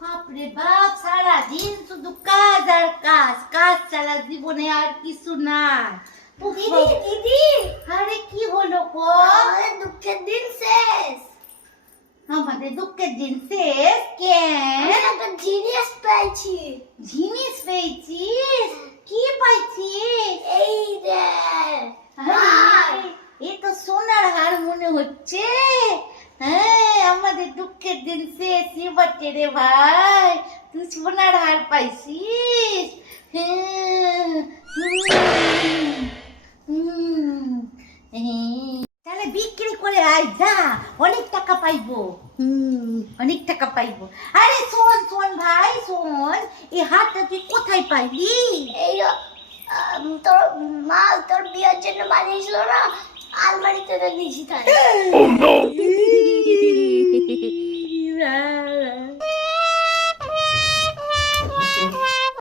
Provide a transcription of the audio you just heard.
বাপরে বাপ সারাদিন শুধু কাজ আর কাজ। কাজ ছাড়া জীবনে আর কিছু উফ, দিদি দিদি। আরে কি হলো আমাদের দুঃখের দিন শেষ। আমাদের দুঃখের দিন শেষ কেন? একটা জিনিস পেয়েছি। জিনিস পেয়েছিস? কি পাইছিস এই রে এ তো সোনার হার মনে হচ্ছে। আমাদের দুঃখের দিন শেষ এবারে রে ভাই। তুই সোনার হার পাইছিস। হুম, হুম। তাহলে বিক্রি করে আয় যা। অনেক টাকা পাইবো। হুম অনেক টাকা পাইবো। আরে শোন শোন ভাই শোন। এই হারটা তুই কোথায় পাইলি? এই তোর মা তোর বিয়ের জন্য বানিয়েছিল না? আলমারিতে তো নিয়েছি তাই।